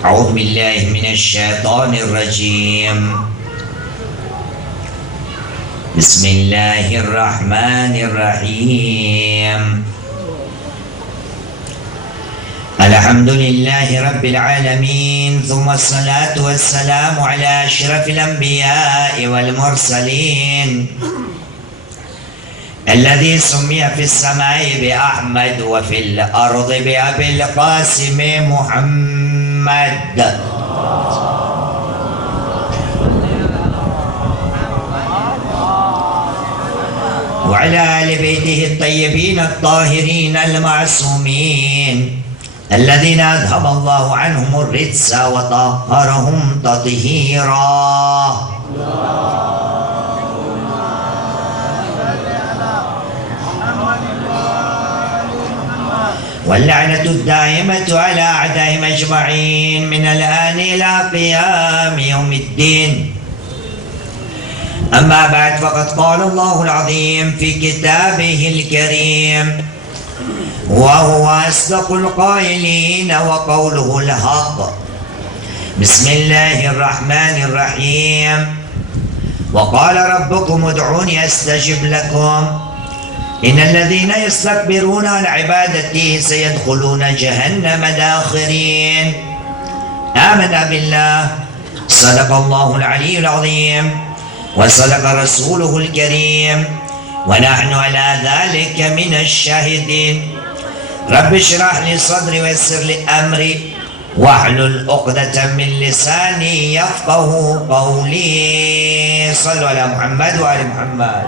أعوذ بالله من الشيطان الرجيم. بسم الله الرحمن الرحيم. الحمد لله رب العالمين، ثم الصلاة والسلام على أشرف الأنبياء والمرسلين الذي سمي في السماء بأحمد وفي الأرض بأبي القاسم محمد، وعلى آل بيته الطيبين الطاهرين المعصومين الذين أذهب الله عنهم الرجس وطهرهم تطهيرا. واللعنة الدائمة على أعدائهم أجمعين من الآن إلى قيام يوم الدين. أما بعد، فقد قال الله العظيم في كتابه الكريم، وهو أصدق القائلين وقوله الحق. بسم الله الرحمن الرحيم. وقال ربكم ادعوني أستجب لكم إن الذين يستكبرون عن عبادتي سيدخلون جهنم داخرين. آمنا بالله، صدق الله العلي العظيم وصدق رسوله الكريم، ونحن على ذلك من الشاهدين. رب اشرح لي صدري ويسر لي أمري واحلل عقدة من لساني يفقه قولي. صلوا على محمد وآل محمد.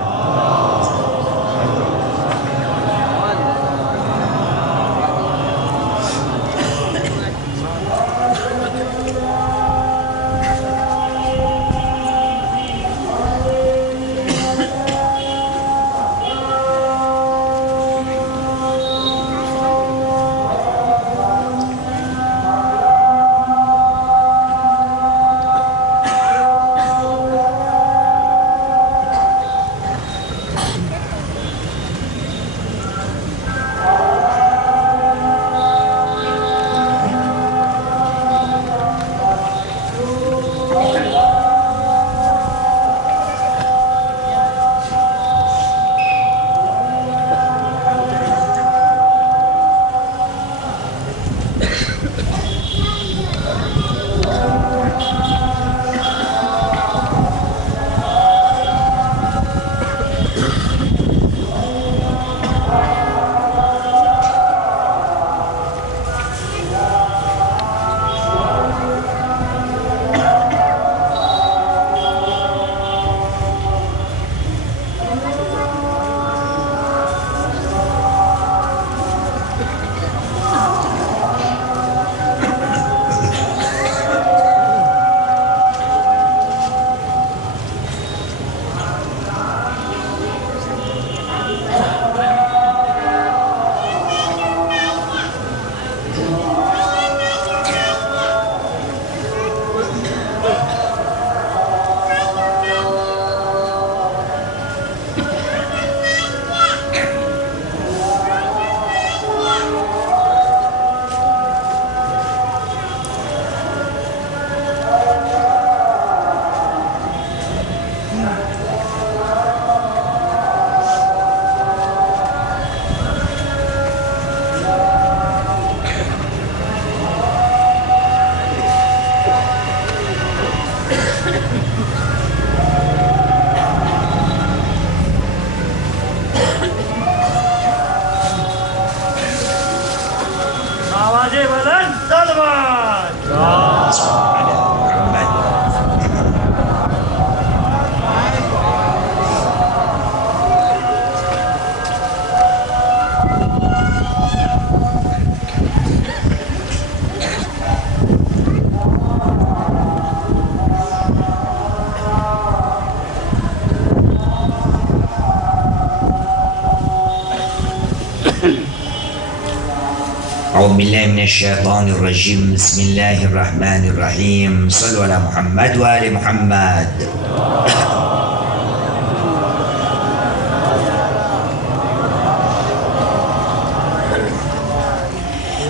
أعوذ بالله من الشيطان الرجيم. بسم الله الرحمن الرحيم. صلوا على محمد وآل محمد.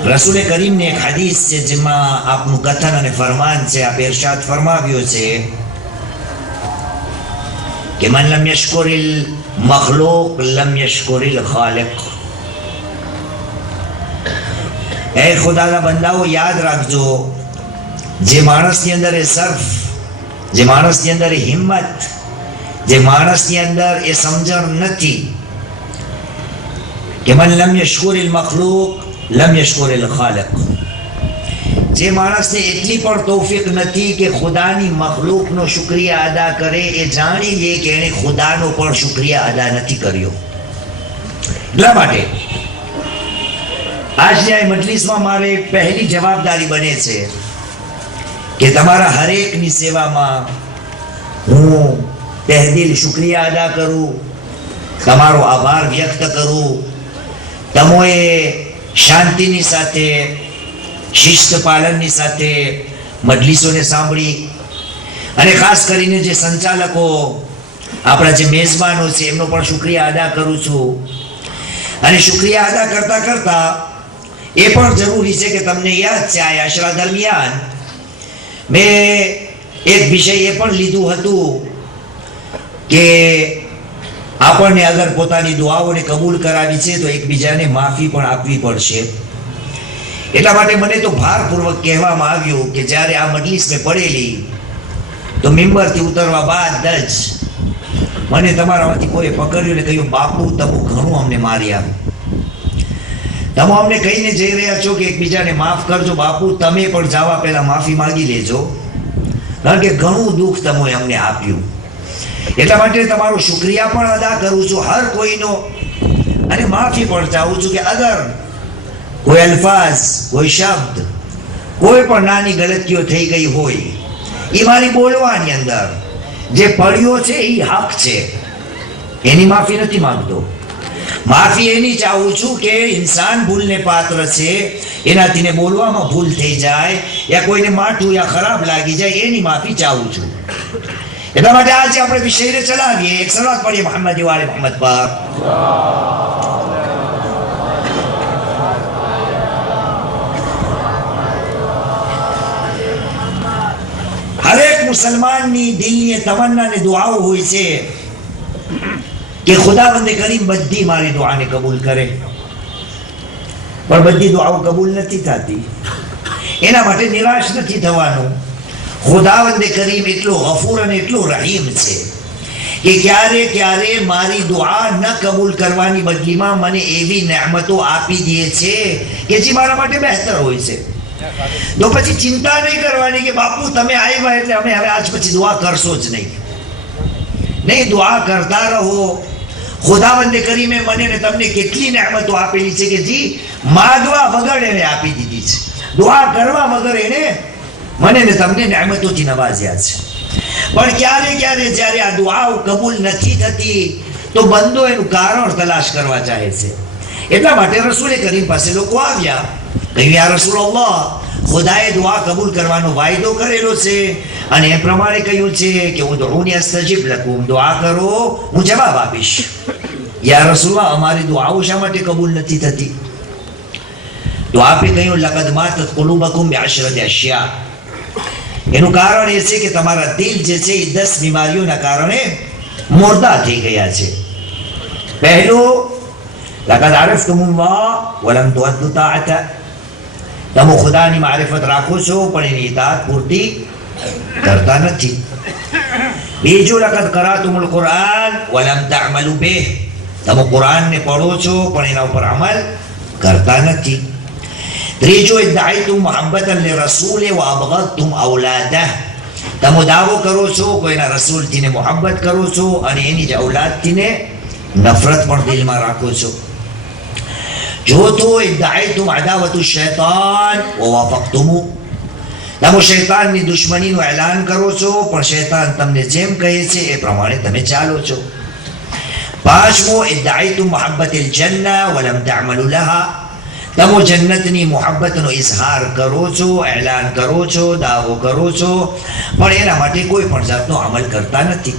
રસૂલ કરીમને એક હદીસ છે જેમાં આપનું કથન અને ફરમાન છે. આપ ઇરશાદ ફરમાવ્યો છે કે મન લમ યશકુરિલ મખલુક લમ યશકુરિલ ખાલિક. એ ખુદાના બંદાઓ, યાદ રાખજો, જે માણસની અંદર એ સર્ફ, જે માણસની અંદર એ હિંમત, જે માણસની અંદર એ સમજણ નથી કે મન લમ યશકુરિલ મખલુક લમ યશકુરિલ ખાલિક, જે માણસને એટલી પણ તૌફીક નથી કે ખુદાની મખલૂકનો શુક્રિયા અદા કરે, એ જાણી લે કે એણે ખુદાનો પણ શુક્રિયા અદા નથી કર્યો. એટલા માટે આજની આ મજલિસમાં મારે પહેલી જવાબદારી બને છે કે તમારા હરેકની સેવામાં હું તહેદિલ શુક્રિયા અદા કરું, તમારો આભાર વ્યક્ત કરું. તમોએ શાંતિની સાથે, શિસ્ત પાલનની સાથે મજલિસોને સાંભળી, અને ખાસ કરીને જે સંચાલકો, આપણા જે મેઝબાનો છે, એમનો પણ શુક્રિયા અદા કરું છું. અને શુક્રિયા અદા કરતા કરતા એ પણ જરૂરી છે કે તમને યાદ છે આ આશરા દરમિયાન મેં એક વિષય એ પણ લીધું હતું કે આપણને અગર પોતાની દુઆઓને કબૂલ કરાવી છે તો એકબીજાને માફી પણ આપવી પડશે. એટલા માટે મને તો ભારપૂર્વક કહેવામાં આવ્યું કે જ્યારે આ મજલિસ મેં પડેલી તો મિંબરથી ઉતરવા બાદ જ મને તમારામાંથી કોઈ પકડ્યું ને કહ્યું, બાપુ તમે ઘણું અમને માર્યા, તમે અમને કહીને જઈ રહ્યા છો કે એકબીજાને માફ કરજો. બાપુ તમે પણ જવા પહેલા માફી માંગી લેજો, કારણ કે ઘણું દુઃખ તમે અમને આપ્યું. એટલા માટે તમારો શુક્રિયા પણ અદા કરું છું હર કોઈનો, અને માફી પણ ચાહું છું કે અગર કોઈ અલ્ફાઝ, કોઈ શબ્દ, કોઈ પણ નાની ગલતીઓ થઈ ગઈ હોય, એ મારી બોલવાની અંદર જે પડ્યો છે એ હક છે, એની માફી નથી માંગતો. માફી એની ચાહું છું કે ઇન્સાન ભૂલને પાત્ર છે, એનાથી ને બોલવામાં ભૂલ થઈ જાય, યા કોઈને માઠું યા ખરાબ લાગી જાય, એની માફી ચાહું છું. એટલા માટે આજે આપણે વિષયને ચલાવીએ. એક સલાત પડીએ મોહમ્મદ વાલે મોહમ્મદ પર. હરેક મુસલમાનની દિલની તમન્ના ને દુઆઓ હોય છે કે ખુદાવંદે કરીમ બધી મારી દુઆને કબૂલ કરે, પણ બધી દુઆઓ કબૂલ નથી થતી. એના માટે નિરાશ નથી થવાનું. ખુદાવંદે કરીમ એટલો ગફૂર અને એટલો રહીમ છે કે ક્યારે ક્યારે મારી દુઆ ન કબૂલ કરવાની બદલીમાં મને એવી નેમતો આપી દે છે કે જે મારા માટે બહેતર હોય છે. તો પછી ચિંતા નહીં કરવાની કે બાપુ તમે આવ્યા એટલે અમે હવે આજ પછી દુઆ કરશો જ નહીં. નહીં, દુઆ કરતા રહો. ખુદાવંદે કરીમે મને ને તમને કેટલી નેમતો આપેલી છે કે જી માગવા વગર એને આપી દીધી છે, દુઆ કરવા વગર એને મને ને તમને નેમતોથી નવાજ્યા છે. પણ ક્યારે ક્યારે જ્યારે આ દુઆઓ કબૂલ નથી થતી તો બંદો એનું કારણ તલાશ કરવા ચાહે છે. એટલા માટે રસૂલે કરીમ પાસે લોકો આવ્યા, કહ્યું, યા રસૂલલ્લાહ, ખુદાએ દુઆ કબૂલ કરવાનો વાયદો કરેલો છે અને એ પ્રમાણે કહ્યું છે કે ઉદઉની અસ્તજીબ લકુમ, દુઆ કરો હું જવાબ આપીશ. યા રસૂલલ્લાહ, અમારી દુઆઓ શા માટે કબૂલ નથી થતી? તો આપે કહ્યું, લકદ માતત કુલુબકુમ બિઅશરતિ અશિયા. એનું કારણ એ છે કે તમારા દિલ જે છે એ 10 બીમારીઓના કારણે મોરદા થઈ ગયા છે. પહેલું, લકદ આરફતુમુલ્લાહ વલમ તુઅદ્દુ તાઅતા, તમે ખુદાની મારિફત રાખો છો પણ એની ઇતાઅત પૂરતી કરતા નથી. બીજું, લકદ કરાતુમુલ કુરઆન વલમ તઅમલુ બિહ, તમે કુરાનને પઢો છો પણ એના ઉપર અમલ કરતા નથી. ત્રીજું, ઇદ્દાઈતુમ મુહબ્બતન લિરસૂલ વ અબગદતુમ ઔલાદહ, તમે દાવો કરો છો કોઈના રસૂલથી ને મોહબ્બત કરો છો અને એની જ ઔલાદથી ને નફરત પણ દિલમાં રાખો છો. ચોથું, ઇદ્દાઈતુમ અદાવતુ શૈતાન વ વાફaqતુમુ, તમે શૈતાનની દુશ્મનીનું એલાન કરો છો પણ શૈતાન તમને જેમ કહે છે એ પ્રમાણે તમે ચાલો છો. પાંચમું, ઇદ્દાઈતુમ મુહબ્બતિલ જન્નહ વ લમ તઅમલુ લહા, તમે જન્નતની મોહબ્બતનો ઇઝહાર કરો છો, એલાન કરો છો, દાવો કરો છો પણ એના માટે કોઈ પણ જાતનો અમલ કરતા નથી.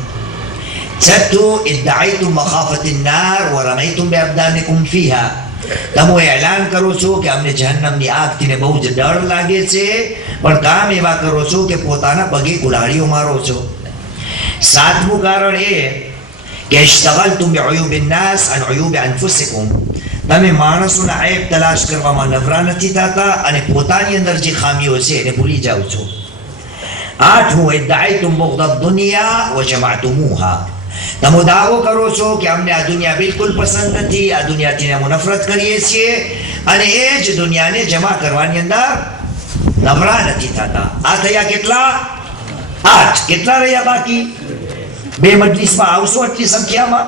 છઠ્ઠું, ઇદ્દાઈતુમ મખાફતિન નાર વ રમૈતુમ બિઅબદાનિકુમ ફીહા, તમે એલાન કરો છો કે અમને જહન્નમની આગથી બહુ જ ડર લાગે છે, પણ કામ એવા કરો છો કે પોતાના પગે કુલ્હાડીઓ મારો છો. સાતમું કારણ એ કે ઇશ્તગલતુમ બિઉયુબિન નાસ અન ઉયુબિ અનફુસિકુમ. તમે માણસોના ઐબ તલાશ કરવામાં નવરા નથી થતા અને પોતાની અંદર જે ખામીઓ છે એને ભૂલી જાઓ છો. આઠમું ઇદ્દાઈતુમ બુગદ દુનિયા વ જમઅતુમુહા. તમે દાવો કરો છો કે અમને આ દુનિયા બિલકુલ પસંદ નથી, આ દુનિયાથી અમે નફરત કરીએ છીએ અને એ જ દુનિયાને જમા કરવાની અંદર નવરા નથી થતા. આ થયા કેટલા? 8. કેટલા રહ્યા બાકી? 2 મજલિસમાં આવશો આટલી સંખ્યામાં?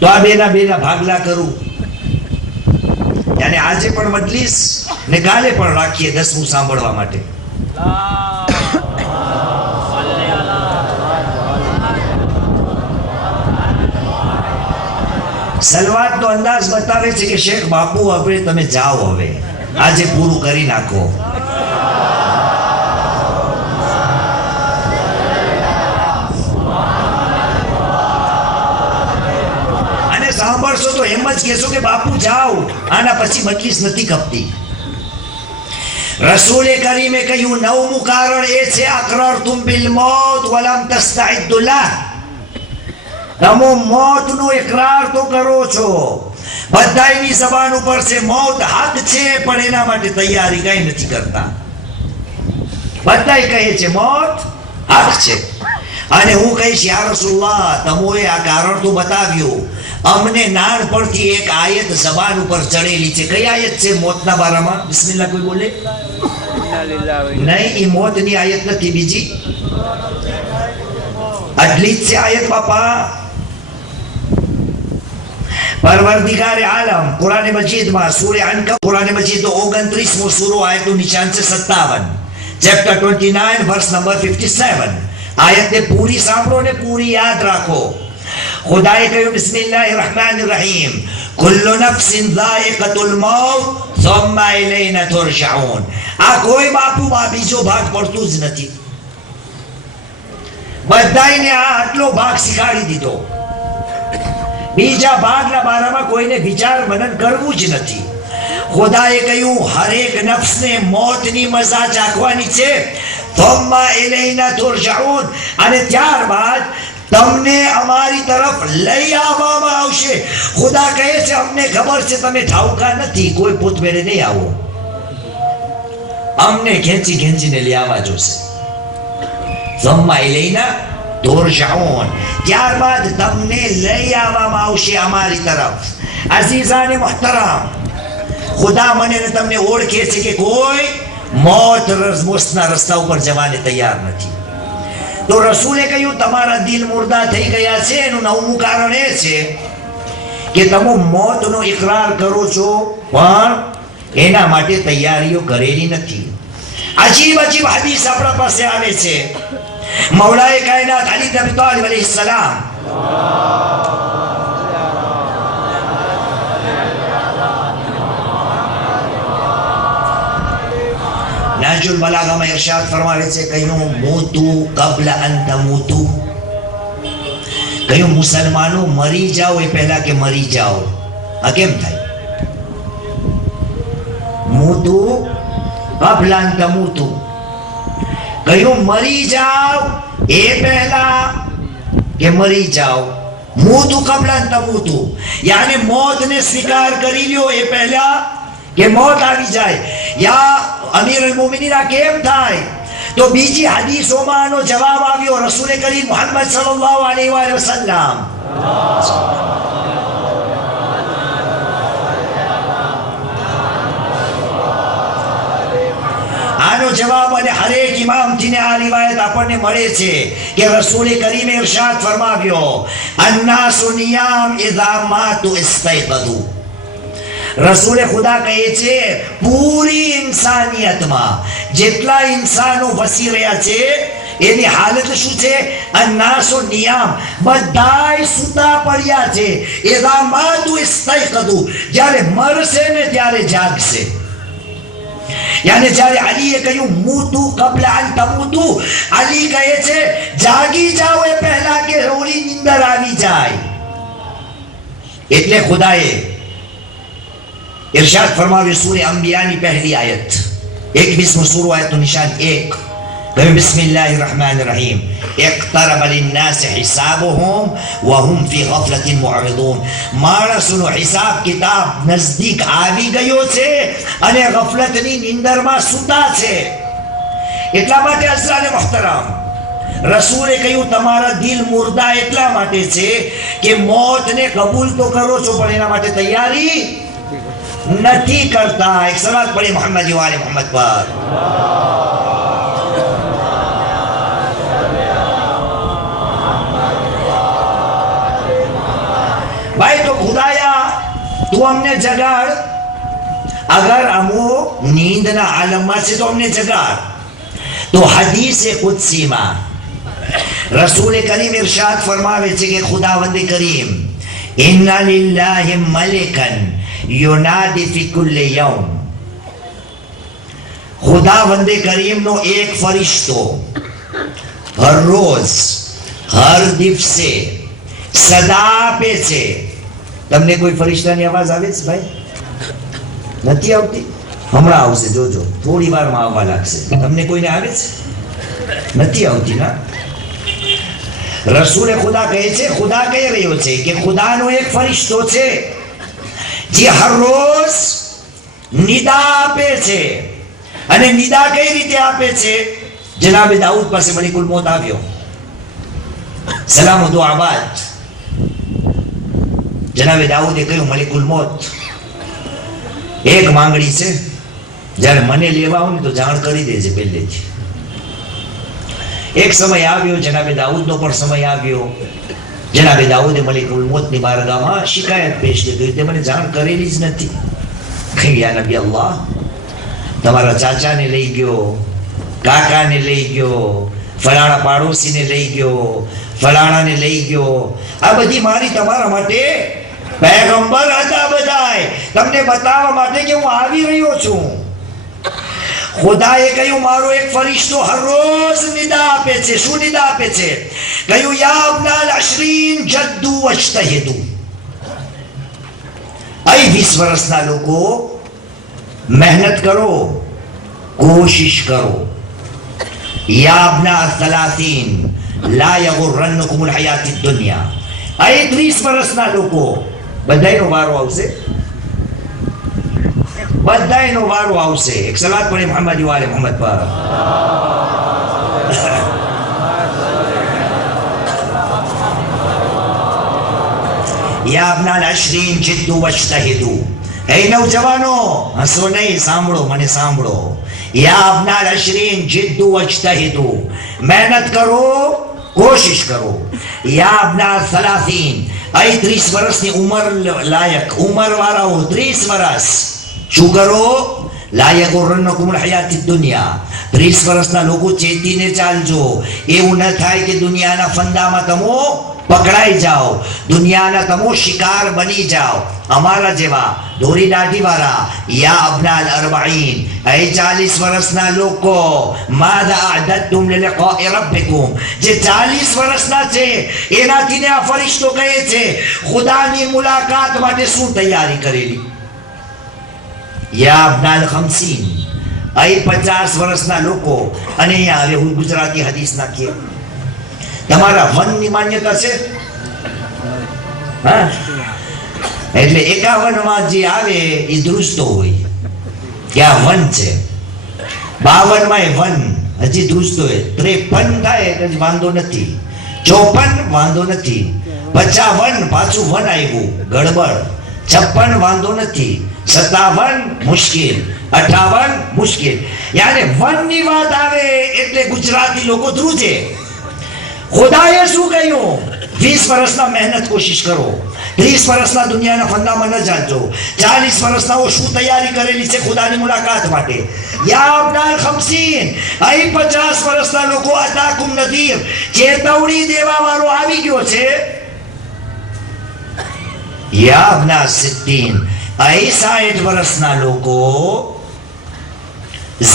તો આ બેના ભાગલા કરું અને આજે પણ મજલિસ ને કાલે પણ રાખીએ 10મું સાંભળવા માટે. સલવાતનો અંદાજ બતાવે છે કે શેખ બાપુ હવે તમે જાઓ, હવે આજે પૂરું કરી નાખો. અને સાંભળશો તો એમ જ કહેશો કે બાપુ જાઓ, આના પછી મજલિસ નથી કપતી. રસૂલે કરીમે કહ્યું 9મું કારણ એ છે અકરરતુમ બિલ મૌત વલમ તસ્તઇદ્દુ લહ. તમે મોતનો ઇકરાર તો કરો છો, બધાયની જબાન ઉપર છે મોત હક છે, પણ એના માટે તૈયારી કઈ નથી કરતા. બધાય કહે છે મોત હક છે અને હું કહીશ યા રસૂલલ્લાહ તમોએ આ કારણ તો બતાવ્યું, અમને નાનપણથી એક આયત જબાન ઉપર ચડેલી છે. કઈ આયત છે મોતના બારામાં? બિસ્મિલ્લાહ કોઈ બોલે? નહીં, એ મોતની આયત નથી, બીજી આટલી જ છે આયત બાપા. પરવરદિગાર આલમ કુરાન મજીદમાં સૂરે અનકબૂત, કુરાન મજીદનો 29મો સૂરો, આયતનું નિશાન છે 57, ચેપ્ટર 29 વર્સ નંબર 57. આયતને પૂરી સાંભળો ને પૂરી યાદ રાખો. ખુદાએ કહ્યું બિસ્મિલ્લાહિર રહેમાનિર રહીમ, કુલ્લુ નફ્સિન ઝાઇકતુલ મૌત સુમ્મા ઇલૈના તુરજઉન. આ કોઈ બાપુમાં બીજો ભાગ પડતું જ નથી. બધાયને આ આટલો ભાગ શીખાડી દીધો, બીજા ભાગના બારામાં કોઈને વિચાર મનન કરવું જ નથી. ખુદાએ કહ્યું હરેક નફ્સને મોતની મજા ચાખવાની છે, સુમ્મા ઇલૈના તુરજઉન, અને ત્યારબાદ તમને અમારી તરફ લઈ આવવામાં આવશે. ખુદા કહે છે અમને ખબર છે તમે ઠાવકા નથી, કોઈ પોતમેળે નહીં આવો, અમને ખેંચીને લઈ આવવા જોશે. સુમ્મા ઇલૈના તુરજઉન, ત્યારબાદ તમને લઈ આવવામાં આવશે અમારી તરફ. અઝીઝાને મુહતરમ, ખુદા મને ને તમને ઓળખે છે કે કોઈ મોતના રસ્તા ઉપર જવાને તૈયાર નથી. તો રસૂલે કહ્યું તમારા દિલ મુર્દા થઈ ગયા છે. એનું 9મું કારણ એ છે કે તમે મોતનો ઇકરાર કરો છો પણ એના માટે તૈયારીઓ કરેલી નથી. અજીબ હદીસ આપણા પાસે આવે છે. મૌલાએ કાયનાત અલી ઇબ્ન અબી તાલિબ અલૈહિસ સલામ નાજુલ બલાગામાં ઇરશાદ ફરમાવે છે, કહ્યું મોતુ કબલા અન તમૂતુ. કહ્યું મુસલમાનો મરી જાઓ એ પહેલા કે મરી જાઓ. આ કેમ થાય? મોતુ કબલા અન તમૂતુ, કહ્યું મરી જાઓ એ પહેલા કે મરી જાઓ. મોતુ કબલા અન તમૂતુ, યાની મોતને સ્વીકાર કરી લ્યો એ પહેલા કે મોત આવી જાય. યા અમીરુલ મોમિનીન કેમ થાય? તો બીજી હદીસોમાં આનો જવાબ આવ્યો. રસૂલ કરીમ મુહમ્મદ સલ્લલ્લાહુ અલૈહિ વસલ્લમ આનો જવાબ અને હરેક ઇમામથી આ રિવાયત આપણને મળે છે કે રસૂલ કરીમે ઇરશાદ ફરમાવ્યો, અન્નાસુ નિયામ ઇઝા માતુ ઇસ્તયકદુ. રસૂલે ખુદા કહે છે પૂરી ઇન્સાનિયતમાં જેટલા ઇન્સાનો વસી રહ્યા છે એની હાલત શું છે? અન્નાસુ નિયામ, બધાય સૂતા પડ્યા છે. ઇઝા માતુ ઇસ્તયકદુ, જ્યારે મરશે ને ત્યારે જાગશે. યાની જ્યારે અલીએ કહ્યું મૂતુ કબલા અન તમૂતુ, અલી કહે છે જાગી જાઓ એ પહેલા કે ઓલી નીંદર આવી જાય. એટલે ખુદાએ इरशाद फरमावे सूरह अंबिया की पहली आयत 21 सूरह आयत निशान 1 कभी बिस्मिल्लाहिर्रहमानिर्रहीम इक़्तरब लिन्नास हिसाबुहुम व हुम फी गफलतिन मुअरिदून माणसोનો હિસાબ કિતાબ નજદીક આવી ગયો છે અને ગફલતની નિંદરમાં સૂતા છે એટલા માટે અઝરાને મુહતરમ રસૂલે કહ્યું તમારા દિલ મુર્દા એટલા માટે છે કે મોતને કબૂલ તો કરો છો પણ એના માટે તૈયારી નથી કરતા એક સલાત પડી મોહમ્મદ વાલે મોહમ્મદ પર भाई तो खुदाया तू हमने जगाड़ अगर हमो नींद ना आलम से तो हमने जगाड़ तो हदीस कुदसी में रसूल करीम इरशाद फरमावे छे कि खुदावंद करीम इन्ना लिल्लाहि मलिकन युनादी फी कुल्ली यौम खुदावंद करीम नो एक फरिश्तो हर रोज हर दिवसे सदा पे छे તમને કોઈ ફરિશ્તાની આવાજ આવે છે ભાઈ નથી આવતી હમણાં આવશે જોજો થોડી વારમાં આવવા લાગશે તમને કોઈને આવે છે નથી આવતી ના રસૂલે ખુદા કહે છે ખુદા કહી રહ્યો છે કે ખુદાનો એક ફરિશ્તો છે જે હર રોજ નિદા આપે છે અને નિદા કઈ રીતે આપે છે જનાબે દાઉદ પાસે મલિકુલ મોત આવ્યો સલામ દો આબાદ જનાબે દાઉદે કહ્યું મલિકુલ મોત એક માંગણી છે જ્યારે મને લેવા આવો ને તો જાણ કરી દેજે પહેલેથી એક સમય આવ્યો જનાબે દાઉદનો પણ સમય આવ્યો જનાબે દાઉદે મલિકુલ મોતની બારગાહમાં શિકાયત પેશ કરી તે મને જાણ કરેલી જ નથી કહ્યું યા નબી અલ્લાહ તમારા ચાચાને લઈ ગયો કાકાને લઈ ગયો ફલાણા પાડોશીને લઈ ગયો ફલાણાને લઈ ગયો આ બધી મારી તમારા માટે पैगंबर હતા બધાય તમને બતાવવા માટે કે હું આવી રહ્યો છું ખુદાએ કહ્યું મારો એક ફરિશ્તો હર રોજ નિદા આપે છે શું નિદા આપે છે કહ્યું યા અબનાલ અશરીન જદ્દુ વજતહિદુ આઈ 20 વર્ષના લોકો મહેનત કરો કોશિશ કરો યા અબના 30 લા યગુરન્નકુમ અલહયાત અદ્દુનિયા આઈ 30 વર્ષના લોકો બધાયનો વારો આવશે બધાયનો વારો આવશે એક સલાત પડી મોહમ્મદ વાલે મોહમ્મદ પર યા અબનાલ અશરીન જિદ્દુ વજતહિદુ હે નૌજવાનો હસો નહીં સાંભળો મને સાંભળો યા અબનાલ અશરીન જિદ્દુ વજતહિદુ મહેનત કરો કોશિશ કરો યા અબના 30 आई 30 વર્ષની ઉંમર લાયક ઉંમર વાળાઓ 30 વર્ષ શું કરો લાયગુરન્નકુમ અલહયાત દુનિયા 30 વર્ષના લોકો ચેતીને ચાલજો એવું ન થાય કે દુનિયાના ફંદામાં તમો પકડાઈ જાઓ દુનિયાના તમો શિકાર બની જાઓ અમારા જેવા દોરી દાઢી વાળા યા અબનાલ 40 એ 40 વર્ષના લોકો માદા અદતુમ લિલિકાኢ રબ્બિકુમ જે 40 વર્ષના છે એનાથી ને આ ફરિશ્તો કહે છે ખુદાની મુલાકાત માટે શું તૈયારી કરેલી યા અબનાલ 50 એ 50 વર્ષના લોકો અને અહીંયા હવે હું ગુજરાતી હદીસ નાખીએ તમારા વનની માન્યતા છે હા એટલે 51 માં જે આવે એ દૃષ્ટો હોય કે આ વન છે 52 માં એ વન હજી દૃષ્ટો હોય 53 થાય એટલે વાંધો નથી 54 વાંધો નથી 55 પાછું વન આવ્યું ગડબડ 56 વાંધો નથી 57 મુશ્કેલ 58 મુશ્કેલ યાને વનની વાત આવે એટલે ગુજરાતી લોકો ધ્રુજે ખુદાએ શું કહ્યું 20 વર્ષના મહેનત કોશિશ કરો 30 વર્ષના દુનિયાના ફંદામાં ન જાજો 40 વર્ષનાઓ શું તૈયારી કરેલી છે ખુદાની મુલાકાત માટે યા અબનાલ 50 આઈ 50 વર્ષના લોકો અતાકુમ નદીર ચેતવણી દેવા વાળો આવી ગયો છે યા અબના 60 આઈ 60 વર્ષના લોકો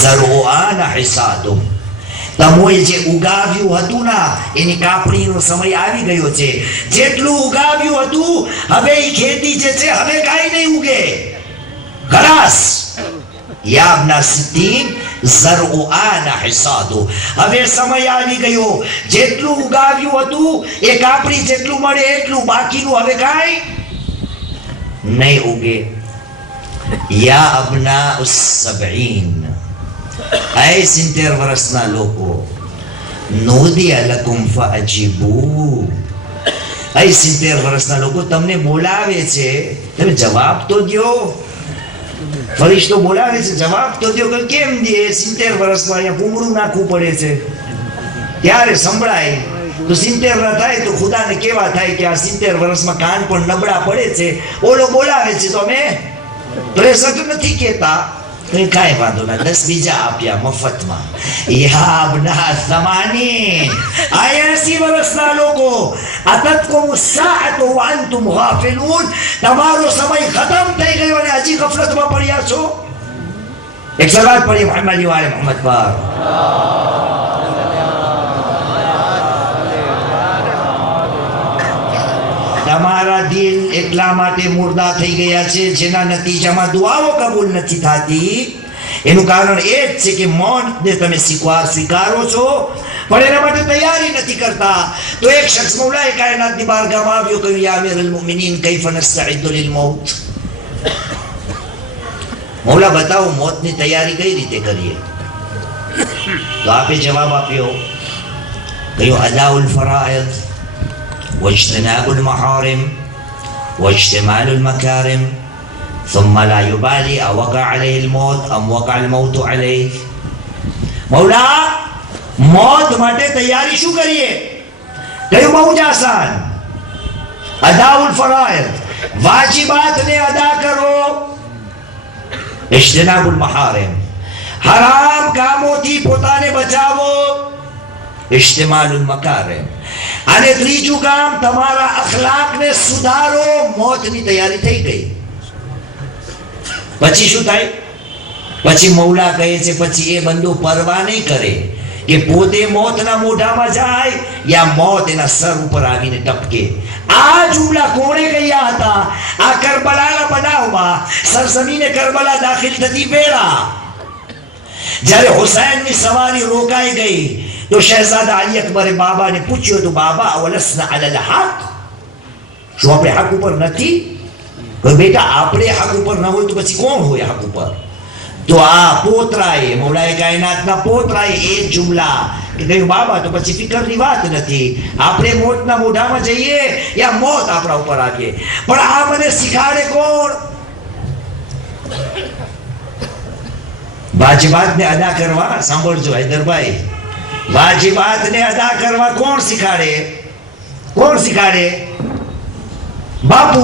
ઝરુઆન હિસાદુમ તમોએ જે ઉગાવ્યું હતું ના એની કાપણીનો સમય આવી ગયો છે જેટલું ઉગાવ્યું હતું હવે એ ખેતી જે છે હવે કાંઈ નહીં ઉગે ખલાસ યાબના સિદ્દીન ઝરઉ આના હિસાદુ. હવે સમય આવી ગયો, જેટલું ઉગાવ્યું હતું એ કાપડી જેટલું મળે એટલું, બાકીનું હવે કાંઈ નહીં ઉગે. યા અબના ઉસ-સબઈન, એ 70 વર્ષના લોકો, નૂદિયા લકુમ ફઅજીબુ, એ 70 વર્ષના લોકો તમને બોલાવે છે, તમે જવાબ તો દ્યો. ફરિશ્તો બોલાવે છે, જવાબ તો દ્યો. કેમ દે? 70 વર્ષમાં અહીંયા પૂમડું નાખવું પડે છે ત્યારે સંભળાય. તો 70 ના થાય તો ખુદાને કેવા થાય કે આ 70 વર્ષમાં કાન પણ નબળા પડે છે, ઓલો બોલાવે છે તો અમે પ્રેઝન્ટ નથી કહેતા. કાંઈ વાંધો ના, 10 બીજા આપ્યા મફતમાં. યાબના ઝમાની, 80 વર્ષના લોકો, અતતકુમ સાઅતુ વ અંતુમ ગાફિલૂન, તમારો સમય ખતમ થઈ ગયો અને હજી ગફલતમાં પડ્યા છો. એક સલાત પડી મુહમ્મદ વાલે મોહમ્મદ પર. તમારા દિલ એટલા માટે મુર્દા થઈ ગયા છે જેના નતીજામાં દુઆઓ કબૂલ નથી થતી. એનું કારણ એ જ છે કે મોતને તમે સ્વીકારો છો પણ એના માટે તૈયારી નથી કરતા. તો એક શખ્સ મૌલાએ કાયનાતની બારગાહમાં આવ્યો, કહ્યું, યા અમીરલ મુમિનીન કૈફ નસ્તઇદ્દુ લિલ મૌત. મૌલા બતાવો મોતની તૈયારી કઈ રીતે કરીએ. તો આપે જવાબ આપ્યો, કહ્યું, અદાઉલ ફરાઇદ واجتناب المحارم واجتمال المكارم ثم لا يبالي أوقع عليه الموت أم وقع الموت عليه. मौला मौत માટે તૈયારી શું કરીએ? કયું બહુ જ આસાન, અદાઉલ ફરાઇદ, વાજિબાતને અદા કરો. ઇજ્તિનાબુલ મહારિમ, હરામ કામોથી પોતાને બચાવો. ઇજ્તિમાલુલ મકારિમ, અને ત્રીજું કામ તમારા અખલાકને સુધારો. મોતની તૈયારી થઈ ગઈ. પછી શું થાય? પછી મૌલા કહે છે, પછી એ બંદો પરવા નહીં કરે કે પોતે મોતના મોઢામાં જાય યા મોત એના સર ઉપર આવીને ટપકે. આ જુમલા કોણે કહ્યા હતા? આ કરબલાના બનાવમાં સરઝમીને કરબલા દાખલ થતી પહેલા જ્યારે હુસૈનની સવારી રોકાઈ ગઈ તો શહેજાદા અલી અકબરે બાબાને પૂછ્યું, તો બાબા અવલસના અલલ હક, શું આપણે હક ઉપર નથી? બેટા આપણે હક ઉપર ન હોય તો પછી કોણ હોય હક ઉપર? તો આ પોતરાએ, મૌલાએ કાયનાતના પોતરાએ એ જુમલા કે કહ્યું, બાબા તો પછી ફિકરની વાત નથી, આપણે મોતના મોઢામાં જઈએ યા મોત આપણા ઉપર આવીએ. પણ આ મને શીખાડે કોણ? વાજિબાતને અદા કરવા. સાંભળજો હૈદરભાઈ, વાજિબાતને અદા કરવા કોણ શીખાડે? કોણ શીખાડે? બાપુ.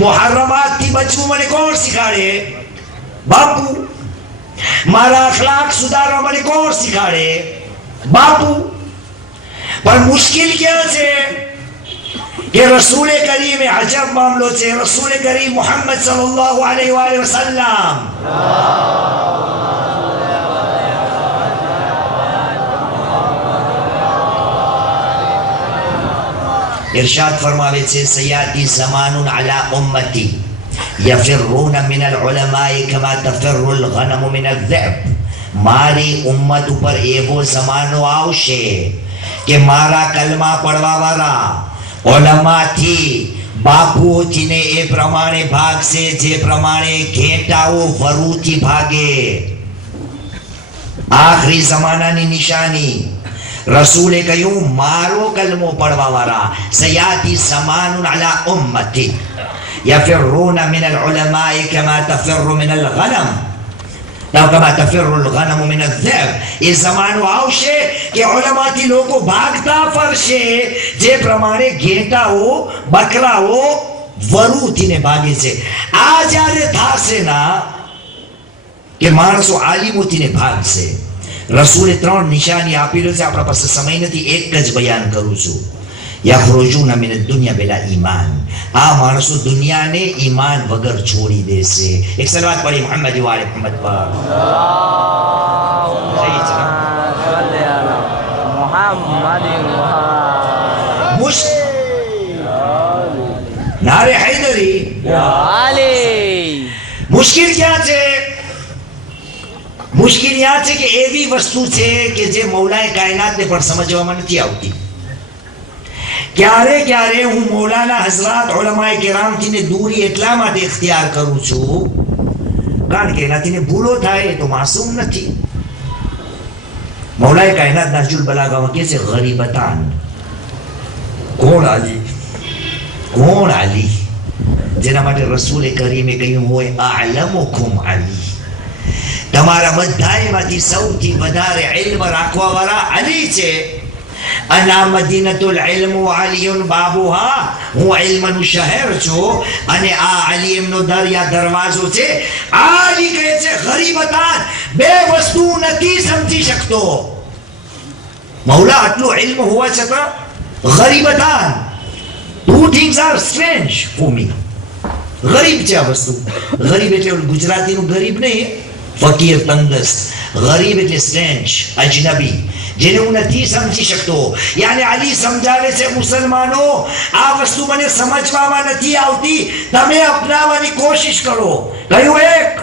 મુહર્રમાતથી બચવું મને કોણ શીખાડે? બાપુ. મારા અખલાક સુધારવા મને કોણ શીખાડે? બાપુ. પણ મુશ્કેલ ક્યાં છે કે રસૂલે કરીમ એ અજબ મામલો છે. રસૂલે કરીમ મુહમ્મદ સલ્લલ્લાહુ અલૈહિ વસલ્લમ इरशाद फरमावे छे, सयाती ज़मानुन अला उम्मती यफिर्रून मिन अल-उलमाए कमा तफिर्रु अल-गनम मिन अल-ज़िब. मारी उम्मत ઉપર એવો જમાનો આવશે કે મારા કલમા પડવા વાળા ઉલમાથી, બાપુઓથી ને એ પ્રમાણે ભાગશે જે પ્રમાણે ઘેટાઓ વરુથી ભાગે. આખરી જમાનાની નિશાની. રસૂલે કહ્યું, મારો કલમો પડવા વાળા, સયાતી ઝમાનુન અલા ઉમ્મતી યફિર્રૂન મિન અલ-ઉલમાએ કમા તફિર્રુ મિન અલ-ગનમ કમા તફિર્રુ અલ-ગનમ મિન અલ-ઝિબ. એ જમાનો આવશે કે ઉલમાથી લોકો ભાગતા ફરશે જે પ્રમાણે ઘેટાઓ બકરાઓ વરુથી ને ભાગે છે. આ જ્યારે થાશે ના કે માણસો આલિમોથી ને ભાગશે. રસૂલે 3 નિશાની આપેલો છે. આપણા પાસે સમય નથી, એક જ બયાન કરું છું. યખરુજૂન મિન અદ-દુનિયા બિલા ઈમાન. આ માણસો દુનિયાને ઈમાન વગર છોડી દેશે. એક સલાવત પડી મુહમ્મદ વાલે મોહમ્મદ પર. નારે હૈદરી. છે કે એવી વસ્તુ છે કે જે મૌલાએ કાયનાતને પણ સમજવામાં નથી આવતી. ક્યારે ક્યારે હું મૌલાના હઝરાત ઉલમાએ કેરામથી દૂરી એટલા માટે ઇખ્તિયાર કરું છું કારણ કે એનાથી ભૂલો થાય તો માસૂમ નથી. મૌલાએ કાયનાત નહજુલ બલાગામાં કહે છે ગરીબતાન. કોણ આલી? કોણ આલી? જેના માટે રસૂલે કરીમે કહ્યું હોય અઅલમુકુમ અલી. તમારા બધાયમાંથી સૌથી વધારે ઇલ્મ રાખવા વાળા અલી છે. અના મદીનતુલ ઇલ્મ અલીયુન બાબુહા. હું ઇલ્મનું શહેર છું અને આ અલી એમનો દરિયા દરવાજો છે. આ અલી કહે છે ગરીબતાન, બે વસ્તુ નથી સમજી શકતો. મૌલા આટલું ઇલ્મ હોવા છતાં ગરીબતાન, two things are strange for me. ગરીબ છે આ વસ્તુ. ગરીબ એટલે ગુજરાતીનું ગરીબ નહીં, ફકીર તંગદસ્ત. ગરીબ એટલે સ્ટ્રેન્જ, અજનબી, જેને હું નથી સમજી શકતો. યાને અલી સમજાવે છે મુસલમાનો, આ વસ્તુ મને સમજવામાં નથી આવતી, તમે અપનાવવાની કોશિશ કરો. કયું એક?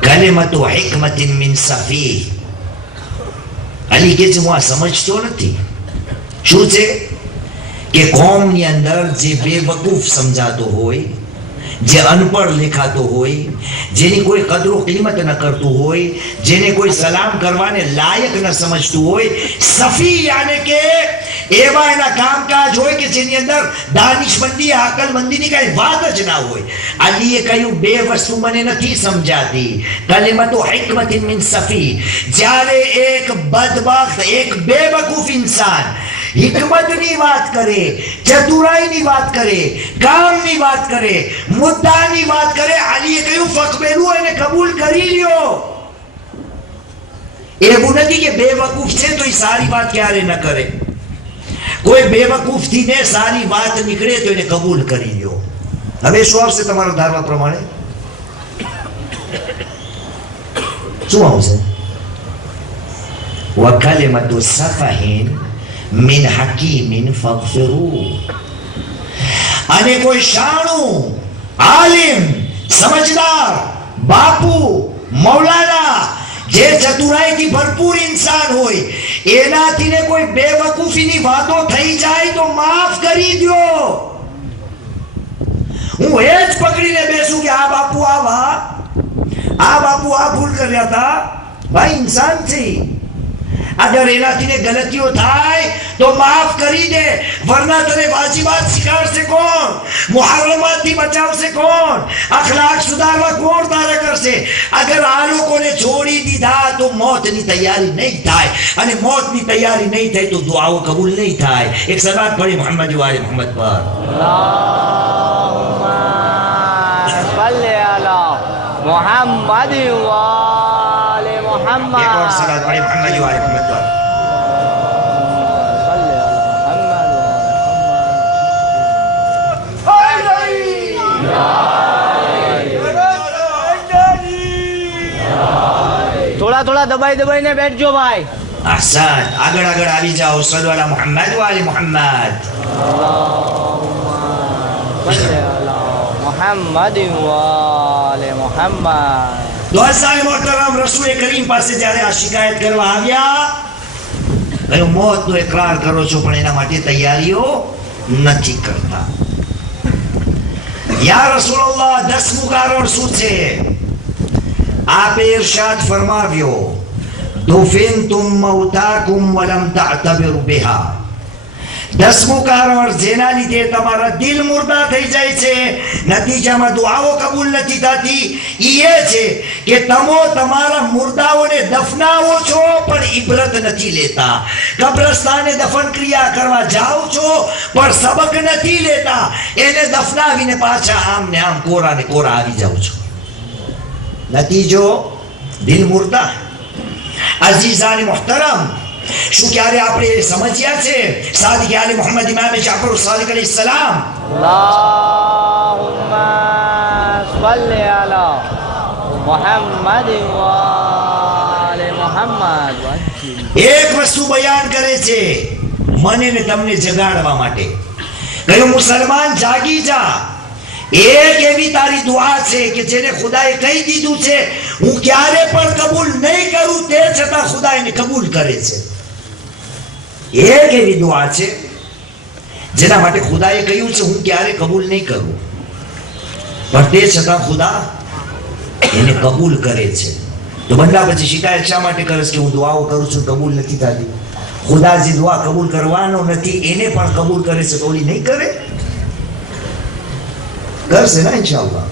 કલિમતુ હિકમતિન મિન સફી. અલી કે છે હું આ સમજતો નથી. શું છે? કે કોમની અંદર જે બેવકૂફ સમજાતો હોય, જે અનપઢ લેખાતો હોય, જેની કોઈ કદરો કિંમત ન કરતું હોય, જેને કોઈ સલામ કરવાને લાયક ન સમજતું હોય, સફી યાને કે એવા એના કામકાજ હોય કે જેની અંદર દાનિશમંદી, અકલમંદીની કઈ વાત જ ના હોય. અલીએ કહ્યું બે વસ્તુ મને નથી સમજાતી. કલિમતુ હિકમતિન મિન સફી. જ્યારે એક બદબખ્ત, એક બેવકૂફ ઇન્સાન हिकमतनी बात करे, चतुराईनी बात करे, कामनी बात करे, मुद्दानी बात करे, अलीए કહ્યું ફકબેલુ એને કબૂલ કરી લ્યો. એવું નથી કે બેવકૂફ છે તો એ સારી વાત ક્યારે ન કરે. કોઈ બેવકૂફ થી ને સારી વાત નીકળે તો એને કબૂલ કરી લ્યો. હવે શું આવશે તમારા ધારવા પ્રમાણે? શું આવશે? વકલિમતુ સફહીન મિન હકીમિન ફગફિરૂ. અને કોઈ શાણું, આલિમ, સમજદાર, બાપુ, મૌલાના, જે ચતુરાઈથી ભરપૂર ઇન્સાન હોય, એનાથી ને કોઈ બેવકૂફીની વાતો થઈ જાય તો માફ કરી દો. હું એ જ પકડીને બેસું કે આ બાપુ આ બાપુ આ ભૂલ કર્યા હતા. ભાઈ ઇન્સાન છે. अगर एनाथी ने गलतियों थाय तो माफ करी दे, वरना तने वाजिबात सिखाड़से कोण, मुहर्रमात थी बचावसे कोण, अखलाक सुधारवा कोण तारा करसे? अगर आ लोकोने छोड़ी दीधा तो मौतनी तैयारी नहीं थाय, અને મૌતની તૈયારી નહીં થાય તો દુઆઓ કબૂલ નહીં થાય. એક સલાત પડી મોહમ્મદ વાલે મોહમ્મદ પર. અલ્લાहुम्मा सल्ली अला मुहम्मद वाले मोहम्मद. एक और सलात पढ़े मोहम्मद वाले मोहम्मद पर. થોડા થોડા દબાઈને બેઠજો ભાઈ. અહસાન. આગળ આગળ આવી જાઓ. સલ્લુ અલા મુહમ્મદ વાલે મુહમ્મદ. મોહમ્મદ વાલે મોહમ્મદ. દોસ્તાને મોહતરમ, રસૂલ કરીમ પાસે જ્યારે આ શિકાયત કરવા આવ્યા, કયો મોતનો ઇકરાર કરો છો પણ એના માટે તૈયારીઓ નથી કરતા. યા રસૂલલ્લાહ, 10મું કારણ શું છે? આપે ઇરશાદ ફરમાવ્યો, દુફિનતુમ મૌતાકુમ વલમ તઅતબિરુ બિહા. 10મું કારણ જેના લીધે તમારા દિલ મુર્દા થઈ જાય છે, નતીજામાં દુઆઓ કબૂલ નથી થતી, એ છે કે તમે તમારા મુર્દાઓને દફનાવો છો પણ ઇબરત નથી લેતા. કબ્રસ્તાને દફન ક્રિયા કરવા જાઓ છો પણ સબક નથી લેતા. એને દફનાવીને પાછા આમ ને આમ કોરા ને કોરા આવી જાઓ છો. નતીજો દિલ મુર્દા. અઝીઝાન મુહતરમ, શું ક્યારે આપણે સમજ્યા છે સાદિક આલે મોહમ્મદ ઇમામ જાફર સાદિક અલૈહિસ સલામ અલ્લાहुम्मा સલ્લી અલા મુહમ્મદ વાલે મુહમ્મદ. એક વસ્તુ બયાન કરે છે મને ને તમને જગાડવા માટે. કયો મુસલમાન જાગી જા. એક એવી તારી દુઆ છે કે જેને ખુદાએ કહી દીધું છે, હું ક્યારે પણ કબૂલ નહીં કરું, તે છતાં ખુદા એને કબૂલ કરે છે. એક એવી દુઆ છે જેના માટે ખુદાએ કહ્યું છે હું ક્યારે કબૂલ નહીં કરું, પણ તે છતાં ખુદા એને કબૂલ કરે છે. તો બંદા પછી શિકાયત શા માટે કરે છે કે હું દુઆઓ કરું છું કબૂલ નથી થતી? ખુદા જે દુઆ કબૂલ કરવાનો નથી એને પણ કબૂલ કરે છે, તો ઓલી નહીં કરે? કરશે ને ઇન્શાઅલ્લાહ.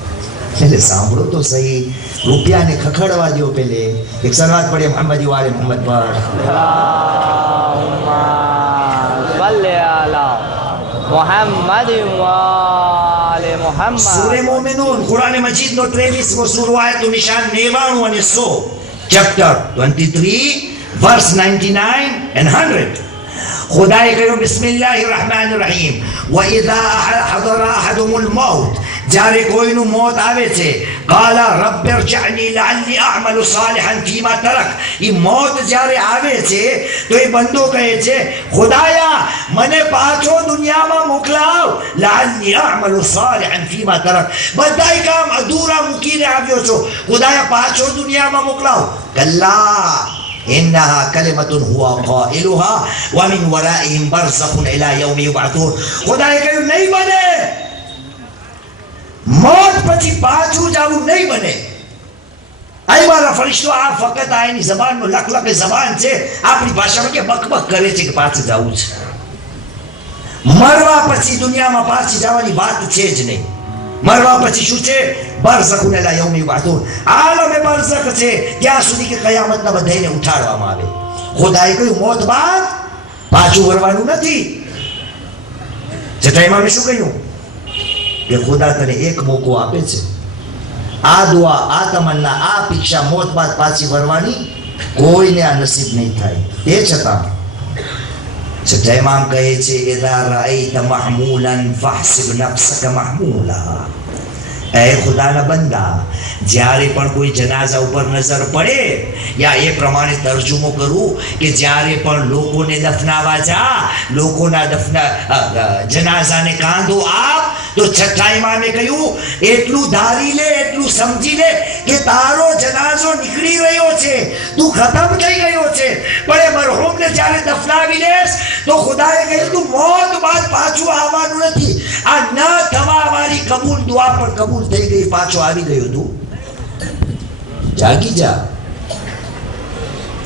એટલે સાંભળો તો સહી, રૂપિયાને ખખડવા દો. પેલે એક સલાત પડે મોહમ્મદ વાલે મોહમ્મદ પર. અલ્લાહુમ્મા સલ્લી અલા મુહમ્મદ વાલે મુહમ્મદ. સૂરે મોમિનૂન કુરાન મજીદ નો 23મો સૂરો આયતનું નિશાન 99 અને 100, ચેપ્ટર 23 verse 99 and 100. ખુદાએ કહ્યું બિસ્મિલ્લાહિર રહેમાનિર રહીમ, વઇઝા હદરા અહદુમુલ મૌત, જ્યારે કોઈનું મોત આવે છે, કાલા રબ્બિ રજિઅની લઅલ્લી અઅમલુ સાલિહાન ફીમા તરક, એ મોત જ્યારે આવે છે તો એ બંદો કહે છે ખુદાયા મને પાછો દુનિયામાં મોકલાવ, લઅલ્લી અઅમલુ સાલિહાન ફીમા તરક, બધાય કામ અધૂરા મૂકીને આવ્યો છો, ખુદાયા પાછો દુનિયામાં મોકલાવ. કલ્લા إنها كلمة هو قائلها ومن ورائهم برزخ إلى يوم يبعثون. ખુદાએ કહ્યું નહીં બને, મોત પછી પાછું જવું નહીં બને. અહીં મારા ફરિશ્તો આ ફક્ત આ એની જબાનનો લખલખ જબાન છે, આપણી ભાષામાં કે બકબક કરે છે કે પાછું જવું છે. મરવા પછી દુનિયામાં પાછી જવાની વાત છે જ નહીં. મરવા પછી શું છે? બરઝખુન ઇલા યૌમ યુબઅથૂન, આલમે બરઝખ છે ત્યાં સુધી કે કયામતના બધાને ઉઠાડવામાં આવે. ખુદાએ કહ્યું મોત બાદ પાછું વળવાનું નથી. છતાં ઇમામે શું કહ્યું કે ખુદા તને એક મોકો આપે છે, આ દુઆ, આ તમન્ના, આ અપેક્ષા મોત બાદ પાછી વળવાની કોઈને આ નસીબ નહીં થાય. તે છતાં ઇમામ કહે છે ઇઝા રઅઈત mahmulan ફહસિબ નફસક mahmula. એ ખુદાના બંદા, જ્યારે પણ કોઈ જનાઝા ઉપર નજર પડે, યા એ પ્રમાણે તર્જુમો કરું કે જ્યારે પણ લોકોને દફનાવા જા, લોકોના જનાઝાને કાંધો આપ, તો છઠ્ઠા ઇમામે કહ્યું એટલું ધારી લે, એટલું સમજી લે કે તારો જનાઝો નીકળી રહ્યો છે, તું ખતમ થઈ ગયો છે, પણ એ મરહૂમને જ્યારે દફનાવી લેશ તો ખુદાએ કહ્યું તું મોત બાદ પાછું આવવાનું નથી. આ ન થવા વાળી કબૂલ દુઆ પણ કબૂલ થઈ ગઈ, પાછો આવી ગયો. તું જાગી જા.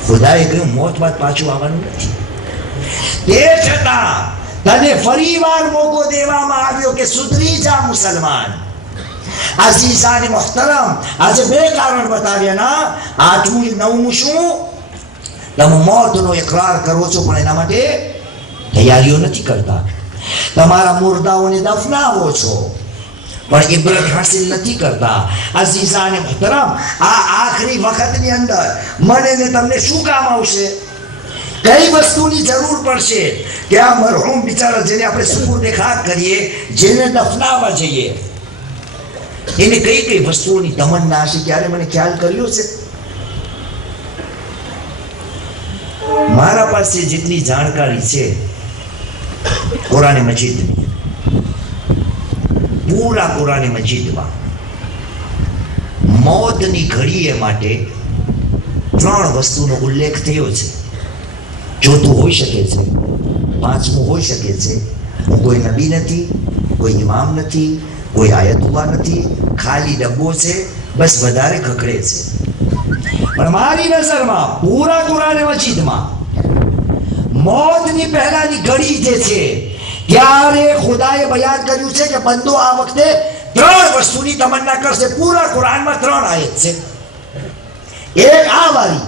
ખુદાએ કહ્યું મોત બાદ પાછું આવવાનું નથી. તે છતાં તને ફરીવાર મોકો દેવામાં આવ્યો કે સુધરી જા મુસલમાન. અઝીઝાન મુહતરમ, આજે બે કારણ બતાવ્યા ના. આઠમું નવમું શું? તમે મોતનો ઇકરાર કરો છો પણ એના માટે તૈયારીઓ નથી કરતા. તમારા મુર્દાઓને દફનાવો છો પણ ઇબરત હાસિલ નથી કરતા. અઝીઝાન મુહતરમ, આ આખરી વખતની અંદર મને ને તમને શું કામ આવશે? કઈ વસ્તુની જરૂર પડશે કે આ મરહૂમ બિચારા જેને આપણે સુપુર્દે ખાક કરીએ, જેને દફનાવવા જઈએ, એને કઈ કઈ વસ્તુઓની તમન્ના હશે? ક્યારે મને ખ્યાલ કર્યો છે? મારા પાસે જેટલી જાણકારી છે કુરાન મજીદની, પૂરા કુરાન મજીદમાં મોતની ઘડીએ માટે 3 વસ્તુનો ઉલ્લેખ થયો છે. ચોથું હોઈ શકે છે, 5મું હોઈ શકે છે. હું કોઈ નબી નથી, કોઈ ઇમામ નથી, કોઈ આયતુલ્લાહ નથી, ખાલી ડબ્બો છે, બસ વધારે ખખડે છે. પણ મારી નજરમાં પૂરા કુરાન મજીદમાં મોતની પહેલાની ઘડી જે છે ત્યારે ખુદાએ બયાન કર્યું છે કે બંદો આ વખતે 3 વસ્તુની તમન્ના કરશે. પૂરા કુરાનમાં 3 આયત છે. એક આ વાળી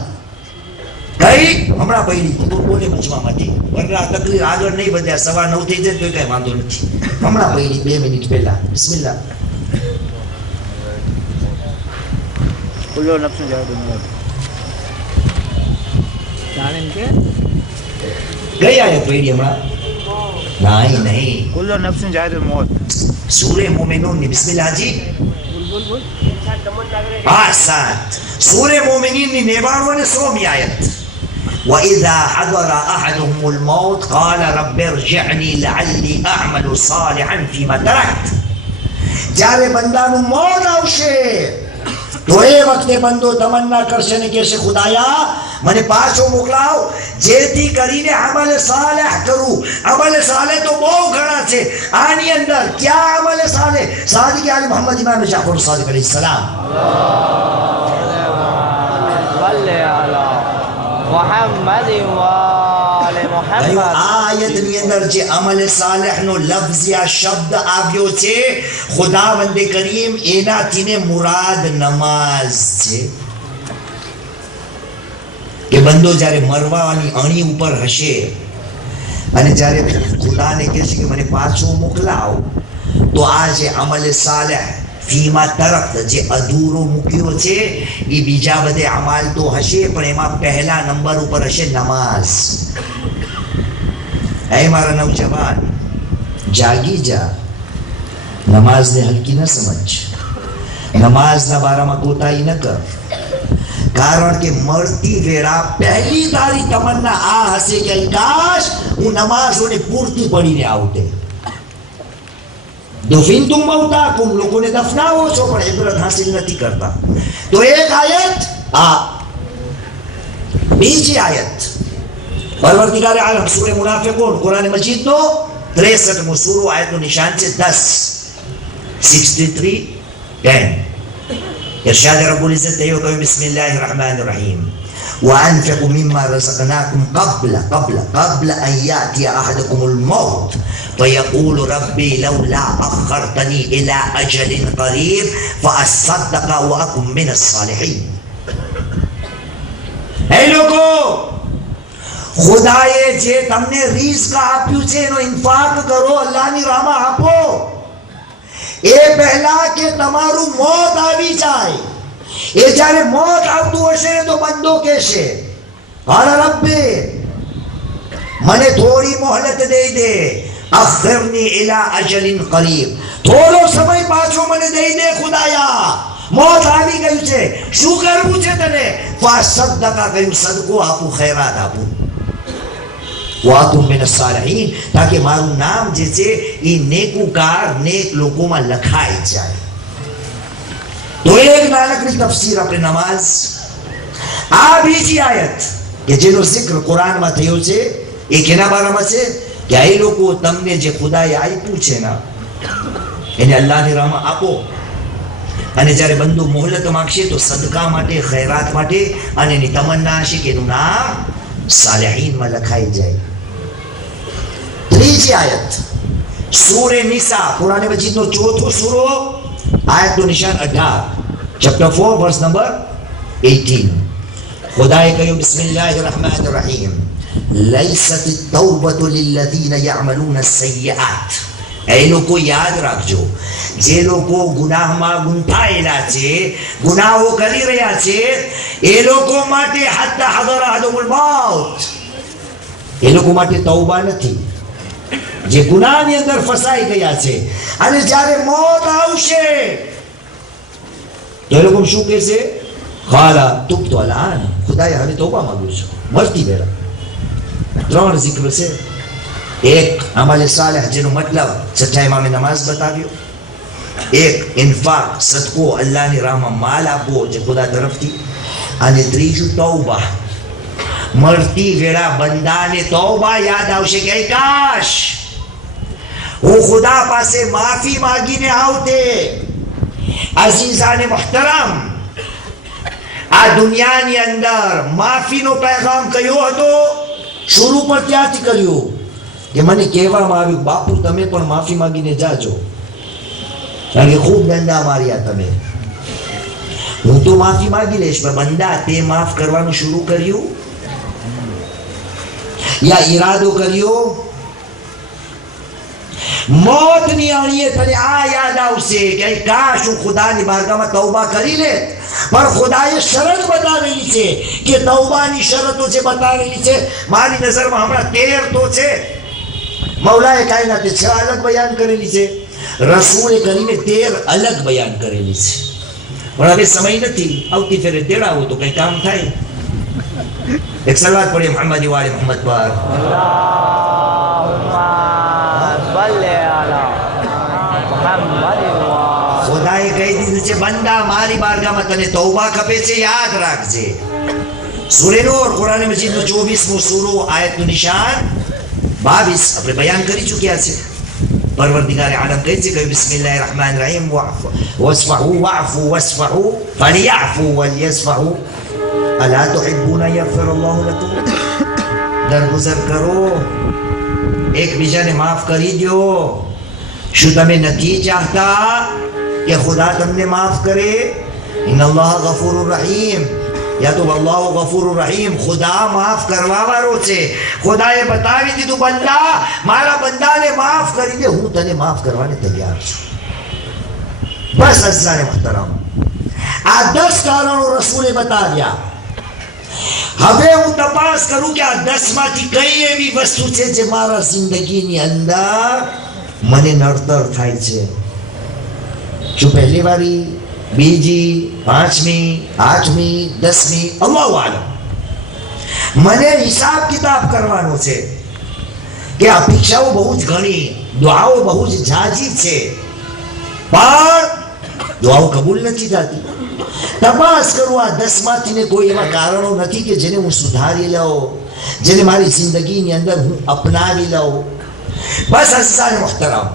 કઈ હમણાં પડી બોલે મજમામાંથી, વરના તકલીફ આગળ નહીં વધ્યા, 9:15 થઈ જાય તો કઈ વાંધો નથી. હમણાં પડી 2 મિનિટ પહેલા. બિસ્મિલ્લાહ. ખુલ્લો નફ્સ જાહેર મોત જાણે કે કઈ આયત પડી હમણાં? નહીં, ખુલ્લો નફ્સ જાહેર મોત. સૂરે મોમિનૂન ની બિસ્મિલ્લાહ જી. બોલ. હા, 7 સૂરે મોમિનીન ની 99 અને 100મી આયત. وإذا حضر أحدهم الموت قال رب ارجعني لعلي أعمل صالحا فيما تركت. જ્યારે બંદાનું મોત આવશે તો એ વખતે બંદો તમન્ના કરશે ને કહેશે ખુદાયા મને પાછો મોકલાવ જેથી કરીને અમલ સાલેહ કરું. અમલ સાલેહ તો બહુ ઘણા છે. આની અંદર ક્યાં અમલ સાલેહ? સાદિક આલી મોહમ્મદ ઇમામ જાફર સાદિક અલૈહિ સલામ આયતની અંદર જે અમલ સાલેહનો લફ્ઝ યા શબ્દ આવ્યો છે ખુદાવંદે કરીમ એનાથી ને મુરાદ નમાઝ છે. કે બંદો જ્યારે મરવાની અણી ઉપર હશે અને જ્યારે ખુદાને કહેશે કે મને પાછો મોકલાવ, તો આ જે અમલ સાલેહ ફીમા તરફ જે અધૂરો મૂક્યો છે એ બીજા બધે અમાલ તો હશે, પણ એમાં પહેલા નંબર ઉપર હશે નમાઝ. એ મારા નવજવાન, જાગી જા. નમાઝને હલકી ન સમજ. નમાઝના બારામાં કોતાઈ ન કર. કારણ કે મળતી વેળા પહેલી તારી તમન્ના આ હશે કે કાશ હું નમાઝોને પૂરતી પડીને આવતે. દફિનતુમ મૌતાકુમ, લોકોને દફનાવો છો પણ ઇબરત હાસિલ નથી કરતા. તો એક આયત આ. બીજી આયત પરવર્તિગારે આલમ સૂરે મુનાફિકૂન કુરાન મજીદનો 63મો સૂરો, આયતનું નિશાન છે 10. ارشاد رب العزت يقول بسم الله الرحمن الرحيم وانفقوا مما رزقناكم قبل ان ياتي احدكم الموت فيقول ربي لولا اخرتني الى اجل قريب فاصدق واكن من الصالحين. اے لوگو ખુદાએ જે તમને રિઝ્ક આપ્યું છે એનો ઇન્ફાક કરો, અલ્લાહની રાહમાં આપો. એ પહેલા કે તમારું મોત આવી જાય. એ જ્યારે મોત આવતું હશે તો બંદો કહેશે હાલા રબ્બે મને થોડી મોહલત દઈ દે, અખિરની ઇલા અજલિન કરીબ, થોડો સમય પાછો મને દઈ દે ખુદાયા, મોત આવી ગયું છે, શું કરવું છે તને? ફાસદ્દકા, કહ્યું સદકો આપું, ખૈરાત આપું. વાતુમ મિન સાલિહીન, તાકે મારું નામ જે છે એ નેકુકાર નેક લોકોમાં લખાઈ જાય. તો એક નાનકડી તફસીર આપણે નમાઝ. આ બીજી આયત કે જેનો જિક્ર કુરાનમાં થયો છે એ કેના બારામાં છે કે આ લોકો તમને જે ખુદાએ આપ્યું છે ને એને અલ્લાહની રાહમાં આપો, અને જ્યારે બંદો મોહલત માંગશે તો સદકા માટે, ખૈરાત માટે, અને એની તમન્ના હશે કે એનું નામ સાલિહીનમાં લખાઈ જાય. ત્રીજી આયત સૂરે નિસા, કુરાન મજીદનો 4થો સૂરો, આયતનું નિશાન 18, ચેપ્ટર 4 વર્સ નંબર 18. ખુદાએ કહ્યું બિસ્મિલ્લાહિર રહેમાનિર રહીમ લૈસત તૌબતુ લિલ્લઝીના યઅમલૂન અસ-સય્યઆત. એ લોકો યાદ રાખજો, જે લોકો ગુનાહમાં ગુંથાયેલા છે, ગુનાહો કરી રહ્યા છે, એ લોકો માટે હત્તા હદર અહદુમુલ મૌત, એ લોકો માટે તૌબા નથી. જે ગુનાહની અંદર ફસાઈ ગયા છે અને જ્યારે મોત આવશે તો એ લોકો શું કહેશે? ખાલા તુબ્તુ અલઆન, ખુદાએ હવે તૌબા માંગુ છું મરતી વેળા. 3 zikr છે. એક અમલ સાલેહ જેનો મતલબ છઠ્ઠા ઇમામે નમાઝ બતાવ્યો, એક ઇન્ફાક સદકો અલ્લાહની રાહમાં માલ આપવો જે ખુદા તરફથી, અને ત્રીજું તૌબા. મરતી વેળા બંદાને તૌબા યાદ આવશે કે કાશ હું ખુદા પાસે માફી માંગીને આવતે. અઝીઝાને મુહતરમ, આ દુનિયાની અંદર માફીનો પેગામ કયો હતો? શરૂ પર ત્યાંથી કર્યું કે મને કહેવામાં આવ્યું બાપુ તમે પણ માફી માંગીને જાજો, કારણ કે ખૂબ દંડા માર્યા તમે. હું તો માફી માંગી લઈશ, પણ બંદા તે માફ કરવાનું શરૂ કર્યું યા ઈરાદો કર્યો? મોતની અણીએ તને આ યાદ આવશે કે કાશ હું ખુદાની બારગાહમાં તૌબા કરી લે, પણ ખુદાએ શરત બતાવેલી છે કે તૌબાની શરતો જે બતાવેલી છે મારી નજરમાં હમણાં 13 તો છે. મૌલાએ કાયનાતે 6 અલગ બયાન કરેલી છે, રસૂલે કરીને 13 અલગ બયાન કરેલી છે. પણ હવે સમય નથી, આવતી ફેરે તેડાવો તો કઈ કામ થાય. એક સલાત પડી મોહમ્મદ વાલે મોહમ્મદ પર. ખુદાએ કહી દીધું છે બંદા મારી બારગામાં તને તૌબા ખપે છે યાદ રાખજે. સૂરે નૂર કુરાન મજીદનો 24મો સૂરો આયતનું નિશાન 22 આપણે બયાન કરી ચૂક્યા છે. પરવરદિગાર આલમ કહે છે કે બિસ્મિલ્લાહિર રહમાનિર રહીમ વસ્ફહુ વઅફુ વસ્ફહુ ફલિયઅફુ વલિયસ્ફહુ અલા તુહિબ્બુના યગફિરુલ્લાહુ લકુમ. દરગુજર કરો, એકબીજાને માફ કરી દો. શું તમે નથી ચાહતા કે ખુદા તમને માફ કરે? ઇન્નલ્લાહ ગફૂરુર રહીમ, યા તો અલ્લાહ ગફૂરુર રહીમ, ખુદા માફ કરવા વાળો છે. ખુદાએ બતાવી દીધું બંદા મારા બંદાને માફ કરી દે, હું તને માફ કરવાને તૈયાર છું. બસ અઝાને મુહતરમ, આ 10 કારણો રસૂલે બતાવ્યા. હવે હું તપાસ કરું કે આ 10 માંથી કઈ એવી વસ્તુ છે જે મારા જિંદગીની અંદર મને નડતર થાય છે. શું પહેલી વારી, બીજી, 5મી, 8મી, 10મી, અલ્લાહુ આલમ. મને હિસાબ કિતાબ કરવાનો છે કે અપેક્ષાઓ બહુ જ ઘણી, દુઆઓ બહુ જ ઝાઝી છે, પણ દુઆઓ કબૂલ નથી થતી. તપાસ કરું આ 10 માંથી ને કોઈ એવા કારણો નથી કે જેને હું સુધારી લઉં, જેને મારી જિંદગીની અંદર હું અપનાવી લઉં. બસ અઝાન મુહતરમ,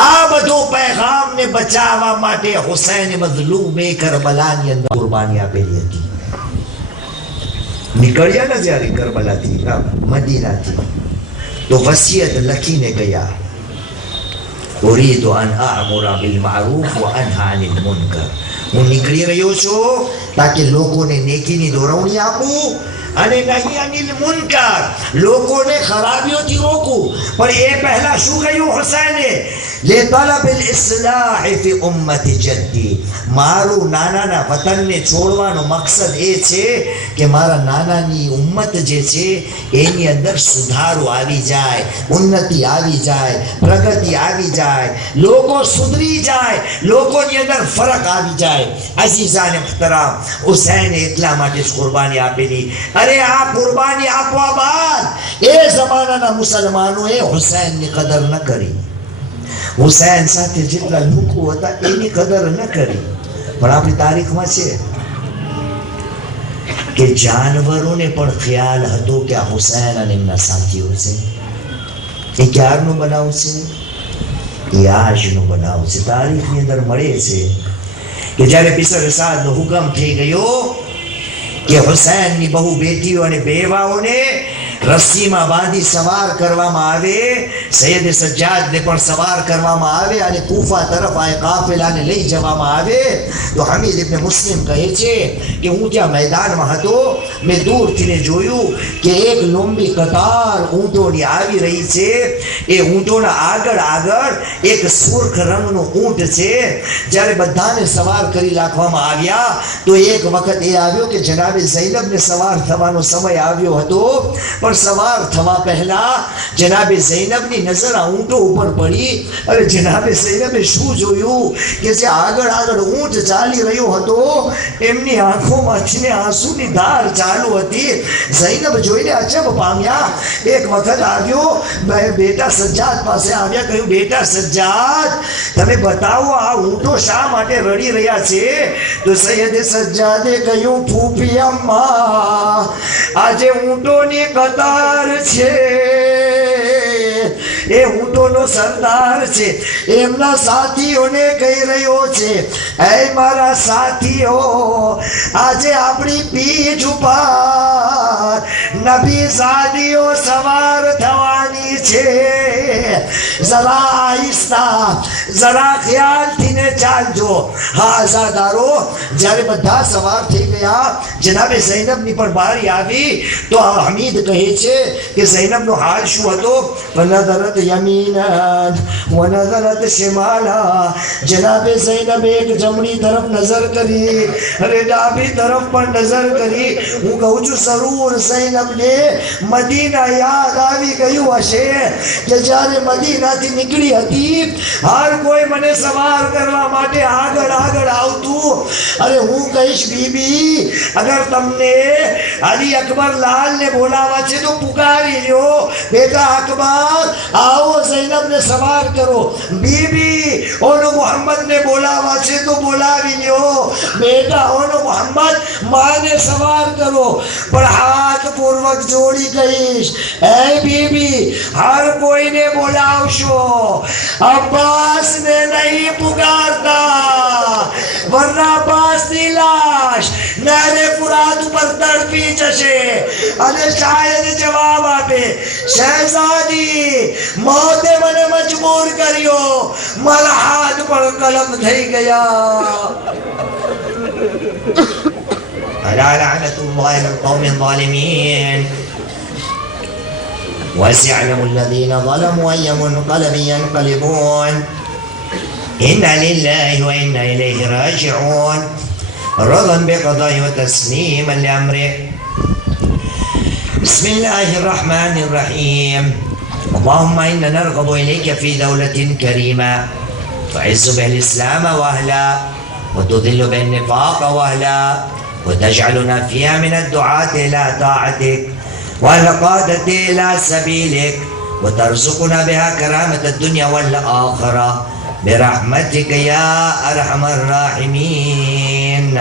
આ બધો પૈગામને બચાવવા માટે હુસૈન મઝલૂમ કરબલાની અંદર કુરબાની આપેલી હતી. નીકળ્યા ને જ્યારે કરબલાથી મદીનાથી, તો વસિયત લખીને ગયા, ઉરીદુ અન અઅમુરા બિલ મારૂફ વ અન્હા અનિલ મુનકર. હું નીકળી રહ્યો છું તાકે લોકોને નેકીની દોરવણી આપું અને નહીં અનિલ મુનકર, લોકોને ખરાબીઓથી રોકું. પણ એ પહેલા શું કહ્યું હુસૈને? لطلب الاصلاح في امه جدي. મારું નાનાના વતનને છોડવાનો મકસદ એ છે કે મારા નાનાની ઉમ્મત જે છે એની અંદર સુધારો આવી જાય, ઉન્નતિ આવી જાય, પ્રગતિ આવી જાય, લોકો સુધરી જાય, લોકોની અંદર ફરક આવી જાય. અઝીઝાને મુહતરમ, હુસૈને એટલા માટે જ કુરબાની આપેલી. અરે આ કુરબાની આપવા બાદ એ જમાનાના મુસલમાનોએ હુસૈનની કદર ન કરી. હુસૈન સાથે જેટલા લોકો હતા એની કદર ન કરી. પણ આપણી તારીખમાં છે કે જાનવરોને પણ ખ્યાલ હતો કે આ હુસૈન અને એમના સાથીઓ છે. એ ક્યારનું બનાવ છે? એ આજનું બનાવ છે. તારીખની અંદર મળે છે કે જ્યારે પિસર સાદનો હુકમ થઈ ગયો કે હુસૈનની બહુ બેટીઓ અને બેવાઓને રસ્સીમાં બાંધી સવાર કરવામાં આવે, સૈયદ સજ્જાદને પણ સવાર કરવામાં આવે અને કૂફા તરફ આ કાફેલાને લઈ જવામાં આવે. તો હમીદ ઇબ્ન મુસ્લિમ કહે છે કે હું ત્યાં મેદાનમાં હતો, મેં દૂરથી જોયું કે એક લાંબી કતાર ઊંટોની આવી રહી છે. એ ઊંટોના આગળ આગળ એક સુર્ખ રંગનું ઊંટ છે. જ્યારે બધાને સવાર કરી નાખવામાં આવ્યા તો એક વખત એ આવ્યો કે જનાબે ઝૈનબને સવાર થવાનો સમય આવ્યો હતો, પણ સવાર થવા પહેલા જનાબે ઝૈનબની નજર આ ઊંટો ઉપર પડી. અને જનાબે ઝૈનબે શું જોયું કે જે આગળ આગળ ઊંટ ચાલી રહ્યો હતો એમની આંખોમાંથી આંસુની ધાર ચાલુ હતી. ઝૈનબ જોઈને અચંબ પામ્યા. એક વખત આવ્યો, બેટા સજ્જાદ પાસે આવ્યા, કહ્યું બેટા સજ્જાદ તમે બતાવો આ ઊંટો શા માટે રડી રહ્યા છે? તો સૈયદે સજ્જાદે કહ્યું ફૂફી અમ્મા, આજે ઊંટોની કતાર છે, એ ઊંટોનો સરદાર છે, એમના સાથીઓને કહી રહ્યો છે, એ મારા સાથીઓ, આજે આપણી પીઠ ઉપર નબી ઝાદીઓ સવાર થવાની છે. જરા આહિસ્તા, જરા ખ્યાલથી ને ચાલજો. હા આઝાદારો, જ્યારે બધા સવાર થઈ ગયા, જનાબે ઝૈનબની પણ બારી આવી, તો હમીદ કહે છે કે ઝૈનબનો હાલ શું હતો? વનઝરત યમીનન વનઝરત શિમાલા. જનાબે ઝૈનબે એક જમણી તરફ નજર કરી અને ડાબી તરફ પણ નજર કરી. હું કહું છું જરૂર ઝૈનબને મદીના યાદ આવી ગયું હશે. કે જ્યારે મદીનાથી નીકળી હતી હર કોઈ મને સવાર કરવા માટે આગળ આગળ આવતું. અરે હું કહીશ બીબી, અગર તમને અલી અકબર લાલ ને બોલાવા છે તો પુકારી લ્યો, બેટા અકબર આવો, ઝૈનબ ને સવાર કરો. બીબી ઓનો મોહમ્મદ ને બોલાવા છે તો બોલાવી લ્યો, બેટા ઓનો મોહમ્મદ માને સવાર કરો. પણ હાથ પૂર્વક જોડી કહીશ, એ બીબી હર કોઈને બોલાવશો, અબ્બાસ ને નહીં પુકારતા, વરના અબ્બાસ ની લાશ નહેરે ફુરાત ઉપર તડપી જશે. અને શાયદ જવાબ આપે, શહેઝાદી મોતે મને મજબૂર કર્યો, મારા હાથ પર કલમ થઈ ગયા. ألا لعنة الله على القوم الظالمين وسيعلم الذين ظلموا أي منقلب ينقلبون إنا لله وإنا إليه راجعون رضا بقضاء وتسليما لأمره. بسم الله الرحمن الرحيم. اللهم إنا نرغب إليك في دولة كريمة تعز بها الإسلام وأهله وتذل بها النفاق وأهله وتجعلنا فيها من الدعاة إلى طاعتك والقادة إلى سبيلك وترزقنا بها كرامة الدنيا والآخرة برحمتك يا أرحم الراحمين.